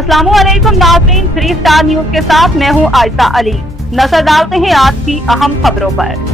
अस्सलामुअलैकुम नाज़रीन, 3 star news के साथ मैं हूं आयशा अली। नजर डालते हैं आज की अहम खबरों पर।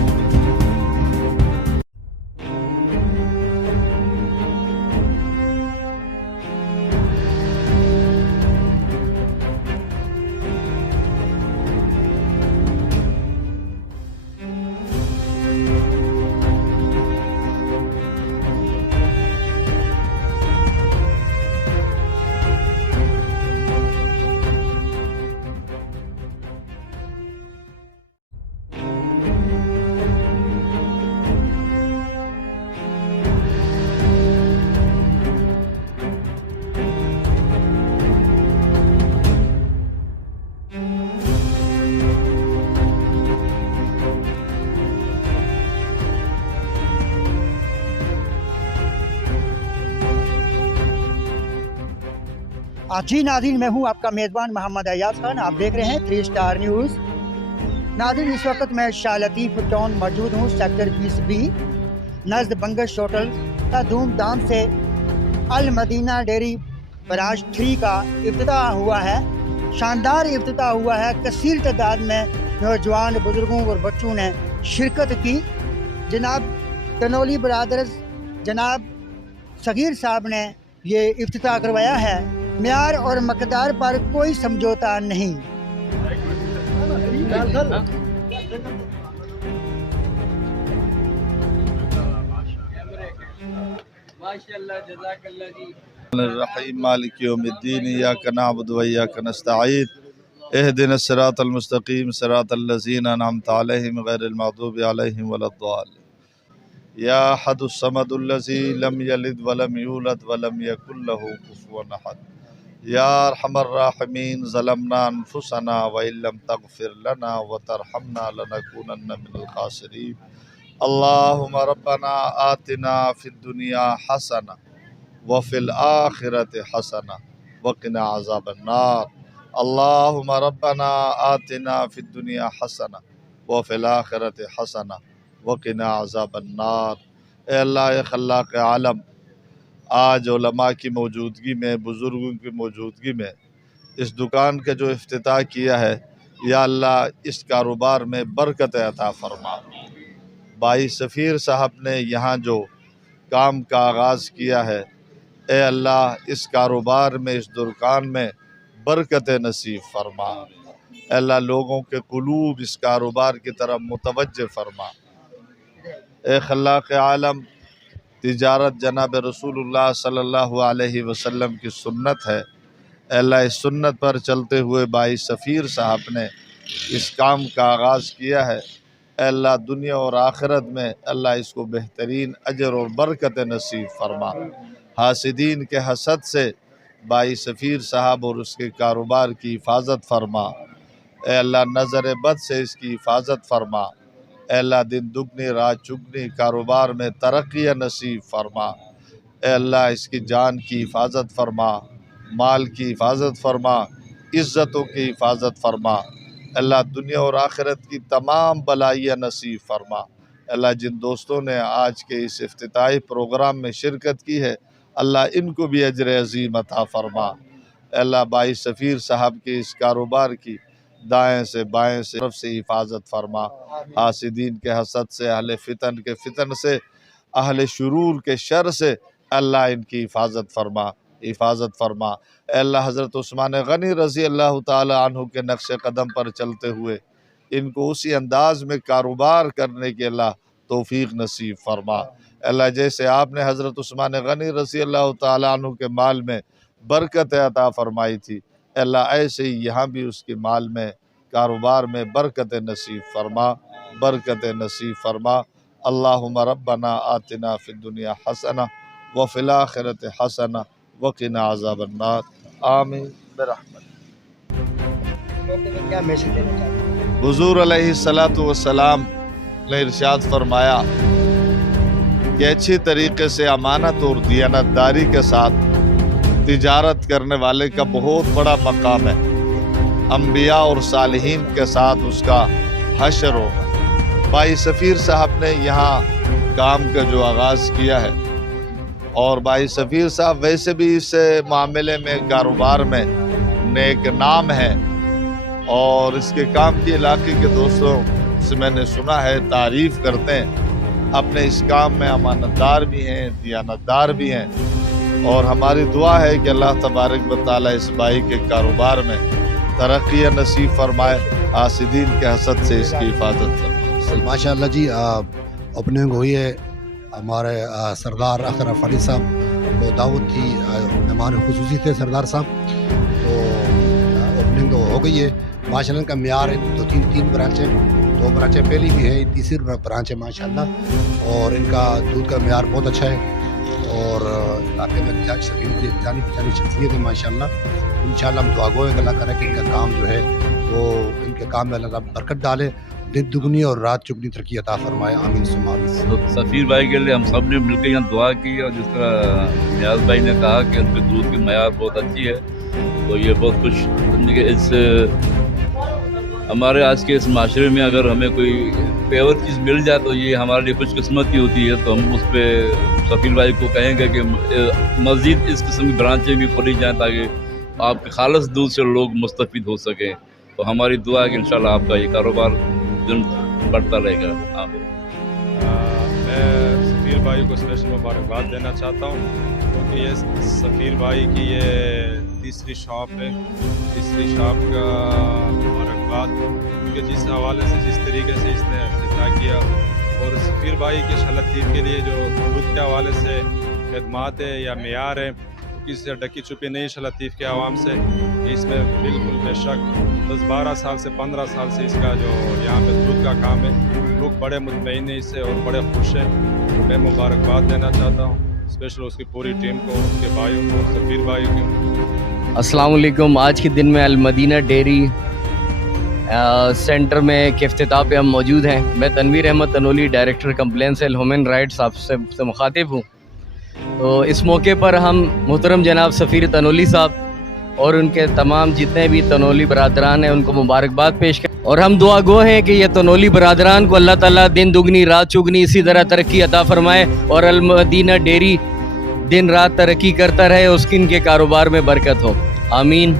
जी नाज़रीन, मैं हूं आपका मेज़बान मोहम्मद अयाज खान। आप देख रहे हैं 3 स्टार न्यूज़। नाज़रीन, इस वक्त मैं शाह लतीफ़ टाउन मौजूद हूं, सेक्टर 20B नज़द बंगश होटल का धूमधाम से अल मदीना डेयरी ब्रांच 3 का इफ्तिताह हुआ है। शानदार इफ्तिताह हुआ है। कसीर तादाद में नौजवान, बुजुर्गों और बच्चों ने शिरकत की। जनाब तनोली ब्रादर्स, जनाब सगीर साहब ने ये इफ्तिताह करवाया है। म्यार और मकदार पर कोई समझौता नहीं। मालिक यौमिद्दीन, इय्याका नअबुदु व इय्याका नस्तईन, इहदिनस सिरातल मुस्तकीम, सिरातल लज़ीना अनअमता अलैहिम गैरिल मग़दूबि अलैहिम वलद्दालिन। या अहदुस समदुल लज़ी लम यलिद व लम यूलद व लम यकुल लहू कुफुवन अहद। या अरहमर राहिमीन, ज़लमना अनफुसना व इल्लम तग़फिर लना व तरहमना लनकूनन्न मिनल खासिरीन। अल्लाहुम्मा रब्बना आतिना फिद दुनिया हसना व फिल आखिरति हसना व क़िना अज़ाबन नार। अल्लाहुम्मा रब्बना आतिना फिद दुनिया हसना व फिल आखिरति हसना व क़िना अज़ाबन नार। ए अल्लाह खल्लाक़ आलम, आज उलमा की मौजूदगी में, बुज़ुर्गों की मौजूदगी में इस दुकान का जो इफ्तिताह किया है, या अल्लाह इस कारोबार में बरकत अता फरमा। भाई सफ़ीर साहब ने यहाँ जो काम का आगाज़ किया है, ए अल्लाह इस कारोबार में, इस दुकान में बरकत नसीब फरमा। अल्लाह लोगों के कुलूब इस कारोबार की तरफ मुतवज्जे फरमा। ए खल्लाक़ आलम, तिजारत जनाब रसूलुल्लाह सल्लल्लाहु अलैहि वसल्लम की सुन्नत है। अल्लाह इस सुन्नत पर चलते हुए भाई सफ़ीर साहब ने इस काम का आगाज़ किया है। अल्लाह दुनिया और आखिरत में अल्लाह इसको बेहतरीन अजर और बरकत नसीब फरमा। हासिदीन के हसद से भाई सफ़ीर साहब और उसके कारोबार की हिफाजत फरमा। अल्लाह नज़र बद से इसकी हिफाजत फरमा। अल्लाह दिन दुगनी रात चुगनी कारोबार में तरक्की नसीब फरमा। अल्लाह इसकी जान की हिफाजत फरमा, माल की हिफाजत फरमा, इज़्ज़तों की हिफाजत फरमा। अल्लाह दुनिया और आखिरत की तमाम भलाइयाँ नसीब फरमा। अल्लाह जिन दोस्तों ने आज के इस इफ्तिताही प्रोग्राम में शिरकत की है, अल्लाह इनको भी अजर अज़ीम अता फरमा। अल्लाह भाई सफ़ीर साहब के इस कारोबार की दाएं से बाएं से तरफ से हिफाजत फरमा। हासिदीन के हसद से, अहले फितन के फितन से, अहले शुरूर के शर से अल्लाह इनकी हिफाजत फरमा, हिफाजत फरमा। अल्लाह हज़रत उस्मान गनी रज़ी अल्लाह ताला अन्हु के नक्श कदम पर चलते हुए इनको उसी अंदाज में कारोबार करने के अल्लाह तौफीक नसीब फरमा। अल्लाह जैसे आपने हज़रत उस्मान गनी रज़ी अल्लाह ताला अन्हु के माल में बरकत अता फरमाई थी, अल्लाह ऐसे ही यहाँ भी उसके माल में, कारोबार में बरकत नसीब फरमा, बरकत नसीब फरमा। अल्लाहुम्मा रब्बना आतिना फिद दुनिया हसना व फिल आखिरति हसना व क़िना अज़ाबन नार। आमीन बिरहमत। क्या मैसेज देना चाहते हैं? हुज़ूर अलैहिस्सलातु वस्सलाम ने इरशाद फरमाया कि अच्छी तरीके से अमानत और दियानतदारी के साथ तिजारत करने वाले का बहुत बड़ा मकाम है। अम्बिया और सालिहीन के साथ उसका हशर होगा। भाई सफ़ीर साहब ने यहाँ काम का जो आगाज़ किया है, और भाई सफ़ीर साहब वैसे भी इस मामले में, कारोबार में नेक नाम है और इसके काम के इलाके के दोस्तों से मैंने सुना है, तारीफ़ करते हैं। अपने इस काम में अमानतदार भी हैं, दियानतदार भी हैं और हमारी दुआ है कि अल्लाह तबारक व तआला इस भाई के कारोबार में तरक्की नसीब फरमाए, आसिदीन के हसद से इसकी हिफाजत फरमाए। माशाअल्लाह जी, ओपनिंग हुई है। हमारे सरदार अख्तर फरीद साहब को दावत थी, मेहमान खुसूसी थे सरदार साहब, तो ओपनिंग तो हो गई है। माशाअल्लाह का म्यार है, तीन ब्रांचें, 2 ब्रांचें पहली भी है, तीसरी ब्रांच है माशाअल्लाह, और इनका दूध का म्यार बहुत अच्छा है और इलाके में जानी पहचानी शख्सियत है माशाअल्लाह। इंशाअल्लाह हम दुआ गो अल्लाह करे कि इनका काम जो है वो इनके काम में अल्लाह बरकत डाले, दिन दुगनी और रात चुगनी तरक्की अता फरमाए, आमीन सुम्मा आमीन। तो सफ़ीर भाई के लिए हम सब ने मिलकर यहाँ दुआ की और जिस तरह नियाज़ भाई ने कहा कि उनके दूध की मयार बहुत अच्छी है, तो ये बहुत खुश इस हमारे आज के इस माशरे में अगर हमें कोई पेवर चीज़ मिल जाए तो ये हमारे लिए खुशकिस्मती होती है। तो हम उस पर सफ़ीर भाई को कहेंगे कि मज़ीद इस किस्म की ब्रांचें भी खोली जाएँ ताकि आपके खालिस दूध से लोग मुस्तफ़ीद हो सकें। तो हमारी दुआ है कि इंशाल्लाह आपका ये कारोबार दिन बढ़ता रहेगा। मैं सफ़ीर भाई को स्पेशल मुबारकबाद देना चाहता हूँ क्योंकि ये सफ़ीर भाई की ये तीसरी शॉप है। तीसरी शॉप का मुबारकबाद क्योंकि जिस हवाले से जिस तरीके से इसने इफ्तिताह किया और सफ़ीर भाई के शलतीफ़ के लिए जो दूध के हवाले से खदमात है या मेयार है किसी से डकी छुपी नहीं शलतीफ़ के आवाम से, इसमें बिल्कुल बेशक 10-12 साल से 15 साल से इसका जो यहाँ पे दूध का काम है, लोग बड़े मुतमईन हैं इससे और बड़े खुश हैं। तो मैं मुबारकबाद देना चाहता हूँ स्पेशल उसकी पूरी टीम को, उसके भाइयों को, सफ़ीर भाई को। अस्सलाम वालेकुम। आज के दिन में अल मदीना डेयरी सेंटर में के इफ्तिताह पे हम मौजूद हैं। मैं Tanveer Ahmed Tanoli, director complaint cell human rights आपसे मुखातिब हूँ। तो इस मौके पर हम मोहतरम जनाब सफ़ीर तनोली साहब और उनके तमाम जितने भी तनोली बरादरान हैं उनको मुबारकबाद पेश कर और हम दुआ गो हैं कि ये तनोली बरादरान को अल्लाह ताला दिन दुगनी रात चुगनी इसी तरह तरक्की अता फरमाए और अल मदीना डेयरी दिन रात तरक्की करता रहे, उसकी इनके कारोबार में बरकत हो, आमीन।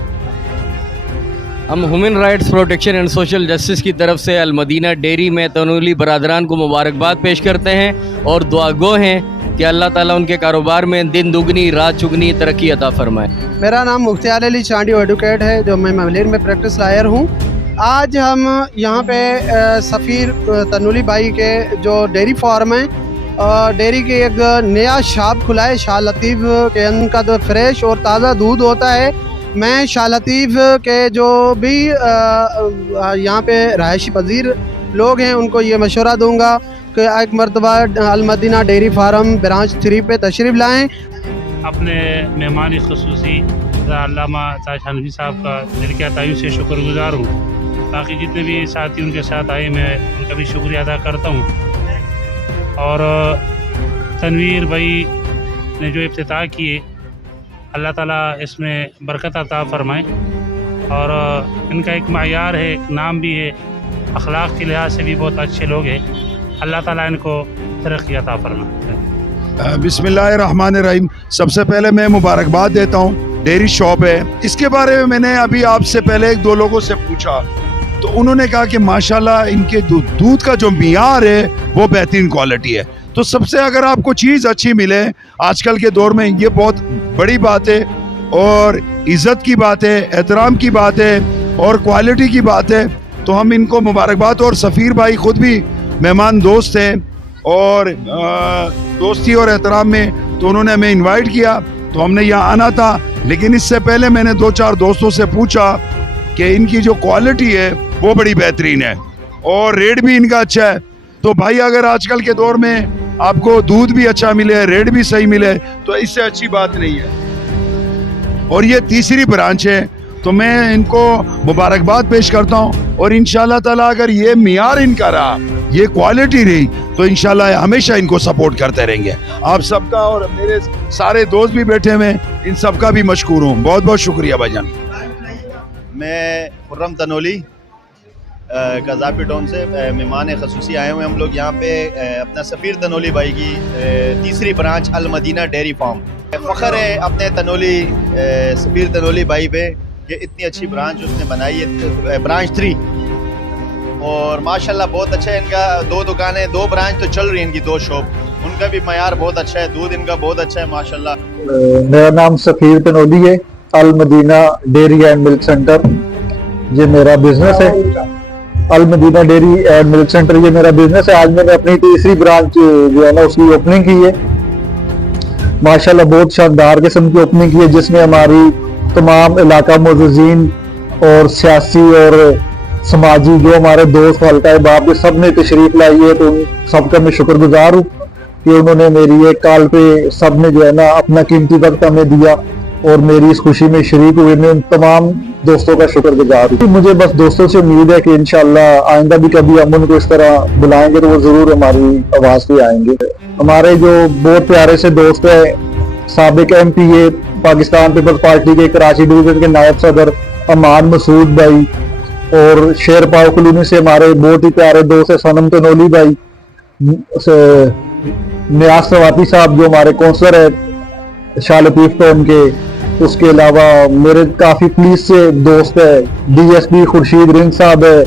हम human rights protection and social justice की तरफ से अल मदीना डेयरी में तनोली बरादरान को मुबारकबाद पेश करते हैं और दुआ गो हैं कि अल्लाह ताला उनके कारोबार में दिन दुगनी रात चुगनी तरक्की अता फरमाए। मेरा नाम मुख्तियार अली चांडियो एडवोकेट है, जो मैं मवलिन में प्रैक्टिस लायर हूँ। आज हम यहाँ पे सफ़ीर तनोली भाई के जो डेयरी फार्म है, डेयरी के एक नया शॉप खुला है शाह लतीफ़ के, उनका तो फ्रेश और ताज़ा दूध होता है। मैं शाह लतीफ़ के जो भी यहाँ पे रहायशी पजीर लोग हैं उनको ये मशवरा दूँगा कि एक मरतबा अल मदीना डेयरी फार्म ब्रांच 3 पे तशरीफ़ लाएँ। अपने मेहमान खुसूसी अल्लामा ताज हनफी साहब का दिल के अतायु से शुक्रगुजार हूँ। बाकी जितने भी साथी उनके साथ आए मैं उनका भी शुक्रिया अदा करता हूँ। और तनवीर भाई ने जो इफ्तिताह किए अल्लाह ताला इसमें बरकत अता फरमाए और इनका एक मायार है, एक नाम भी है, अखलाक के लिहाज से भी बहुत अच्छे लोग हैं। अल्लाह ताला इनको तरक्की अता फरमाए। बिस्मिल्लाहिर्रहमानिर्रहीम। सबसे पहले मैं मुबारकबाद देता हूँ। डेयरी शॉप है, इसके बारे में मैंने अभी आपसे पहले 1-2 लोगों से पूछा तो उन्होंने कहा कि माशाल्लाह इनके दूध का जो मियार है वो बेहतरीन क्वालिटी है। तो सबसे अगर आपको चीज़ अच्छी मिले आजकल के दौर में ये बहुत बड़ी बात है और इज़्ज़त की बात है, एहतराम की बात है और क्वालिटी की बात है। तो हम इनको मुबारकबाद। और सफ़ीर भाई ख़ुद भी मेहमान दोस्त हैं और दोस्ती और एहतराम में तो उन्होंने हमें इनवाइट किया तो हमने यहाँ आना था। लेकिन इससे पहले मैंने 2-4 दोस्तों से पूछा कि इनकी जो क्वालिटी है वो बड़ी बेहतरीन है और रेट भी इनका अच्छा है। तो भाई अगर आजकल के दौर में आपको दूध भी अच्छा मिले, रेट भी सही मिले तो इससे अच्छी बात नहीं है। और ये तीसरी ब्रांच है तो मैं इनको मुबारकबाद पेश करता हूँ और इंशाल्लाह ताला अगर ये मियार इनका रहा, ये क्वालिटी रही तो इंशाल्लाह हमेशा इनको सपोर्ट करते रहेंगे। आप सबका और मेरे सारे दोस्त भी बैठे हुए हैं, इन सबका भी मशकूर हूँ। बहुत बहुत शुक्रिया भाईजान। मैं खुर्रम तनोली कज़ाफ़ी टाउन से मेहमान खसूसी आए हुए हम लोग यहाँ पे अपना सफ़ीर तनोली भाई की तीसरी ब्रांच अल मदीना डेयरी फार्म। फ़ख्र है अपने तनोली सफ़ीर तनोली भाई पे कि इतनी अच्छी ब्रांच उसने बनाई है, ब्रांच 3। और माशाल्लाह बहुत अच्छा है इनका। 2 दुकानें, 2 ब्रांच तो चल रही है इनकी, 2 शॉप, उनका भी मयार बहुत अच्छा है, दूध इनका बहुत अच्छा है माशाल्लाह। मेरा नाम सफीर तनोली है, Al Madina dairy and milk centre ये मेरा बिजनेस है। Al Madina dairy and milk centre ये मेरा बिजनेस है। आज मैंने अपनी तीसरी ब्रांच जो है ना उसकी ओपनिंग की है। माशाल्लाह बहुत शानदार किस्म की ओपनिंग की है, जिसमें हमारी तमाम इलाका मुअज़्ज़िज़ीन और सियासी और समाजी जो हमारे दोस्त हल्का बाप सब ने तशरीफ लाई है, तो उन सबका मैं शुक्रगुजार हूँ कि उन्होंने मेरी एक कॉल पे सब ने जो है ना अपना कीमती वक्त हमें दिया और मेरी इस खुशी में शरीक हुए। मैं उन तमाम दोस्तों का शुक्रगुजार हूँ। मुझे बस दोस्तों से उम्मीद है कि इंशाल्लाह आइंदा भी कभी हम उनको इस तरह बुलाएंगे तो वो जरूर हमारी आवाज पे आएंगे। हमारे जो बहुत प्यारे से दोस्त है, साबिक MPA पाकिस्तान पीपल्स पार्टी के कराची डिवीजन के नायब सदर अमान मसूद भाई, और शेर पाव कॉलोनी से हमारे बहुत ही प्यारे दोस्त है सनम तनोली भाई, नियाज सवाती साहब जो हमारे कौंसलर है शाह लतीफ कौम के। उसके अलावा मेरे काफी पुलिस से दोस्त है, DSP खुर्शीद रिंग साहब है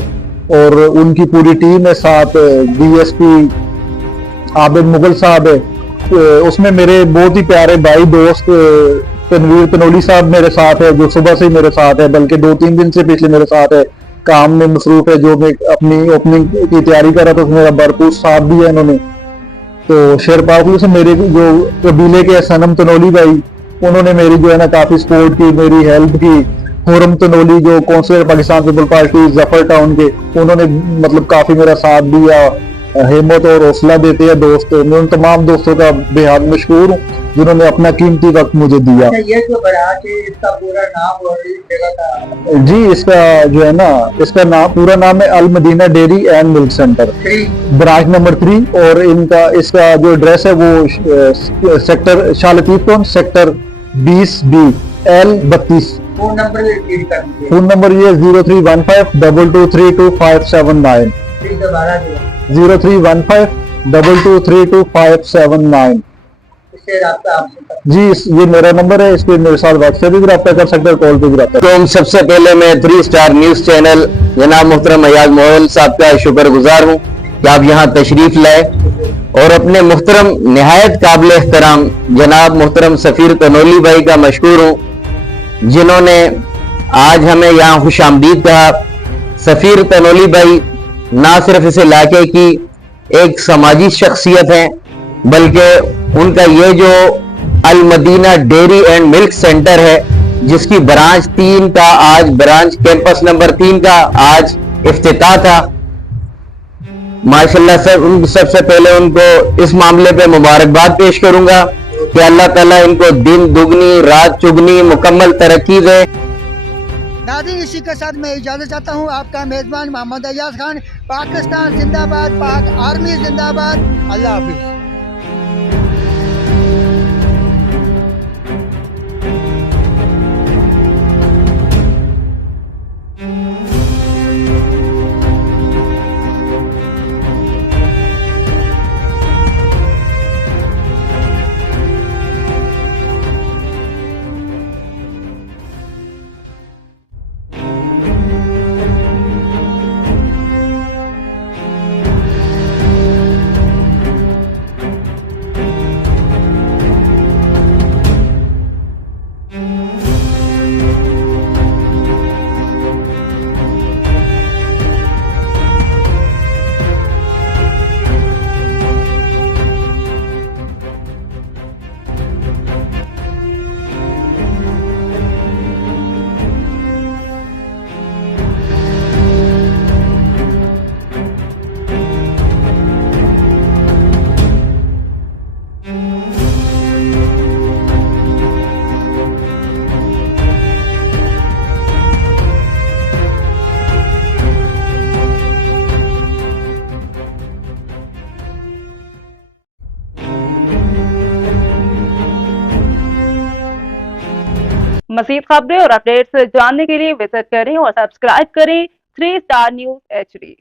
और उनकी पूरी टीम है, साथ DSP आबिद मुगल साहब है। उसमें मेरे बहुत ही प्यारे भाई दोस्त तनवीर तनोली साहब मेरे साथ है, जो सुबह से ही मेरे साथ है, बल्कि 2-3 दिन से पिछले मेरे साथ है, काम में मसरूफ है। जो मैं अपनी ओपनिंग की तैयारी कर रहा था, मेरा भरपूर साथ भी है इन्होंने। तो शेरपावली से मेरे जो कबीले के सनम तनोली भाई, उन्होंने मेरी जो है ना काफी सपोर्ट की, मेरी हेल्प की। खुरम तनोली जो कौंसलर पाकिस्तान पीपल पार्टी जफर टाउन के, उन्होंने मतलब काफी मेरा साथ दिया, हिम्मत और हौसला देते हैं दोस्त। मैं उन तमाम दोस्तों का बेहद मशहूर हूँ जिन्होंने अपना कीमती वक्त मुझे दिया। ये जो ब्रांच है इसका पूरा नाम और इस जगह का? जी, इसका जो है ना इसका नाम पूरा नाम है Al Madina dairy and milk centre, branch number 3। और इसका जो एड्रेस है वो सेक्टर शाह लतीफ कौन sector 20B L 32। Phone number repeat कर दीजिए। फोन नंबर ये 031522322579। 031522322579। जी, ये मेरा नंबर है, इस पे मेरे साथ व्हाट्सएप भी रब्ता कर सकते हैं, कॉल पे भी रब्ता। तो सबसे पहले मैं 3 स्टार न्यूज चैनल जनाब मोहतरम अयाज मोहल साहब का शुक्रगुजार हूँ कि आप यहाँ तशरीफ लाए, और अपने मोहतरम निहायत काबिल एहतराम जनाब मोहतरम सफीर तनोली भाई का मशकूर हूँ, जिन्होंने आज हमें यहाँ खुशामदीद कहा। सफीर तनोली भाई ना सिर्फ इस इलाके की एक समाजी शख्सियत है, बल्कि उनका ये जो Al Madina dairy and milk centre है, जिसकी ब्रांच 3 का आज ब्रांच कैंपस नंबर 3 का आज इफ्तिताह था। माशाल्लाह सबसे पहले उनको इस मामले पे मुबारकबाद पेश करूंगा कि अल्लाह ताला इनको दिन दुगनी रात चुगनी मुकम्मल तरक्की दे। नाज़रीन, इसी के साथ मैं इजाजत चाहता हूँ। आपका मेजबान मोहम्मद अयाज खान। पाकिस्तान जिंदाबाद, पाक आर्मी जिंदाबाद। अल्लाह हाफिज। मज़ीद खबरें और अपडेट्स जानने के लिए विजिट करें और सब्सक्राइब करें 3 स्टार न्यूज HD।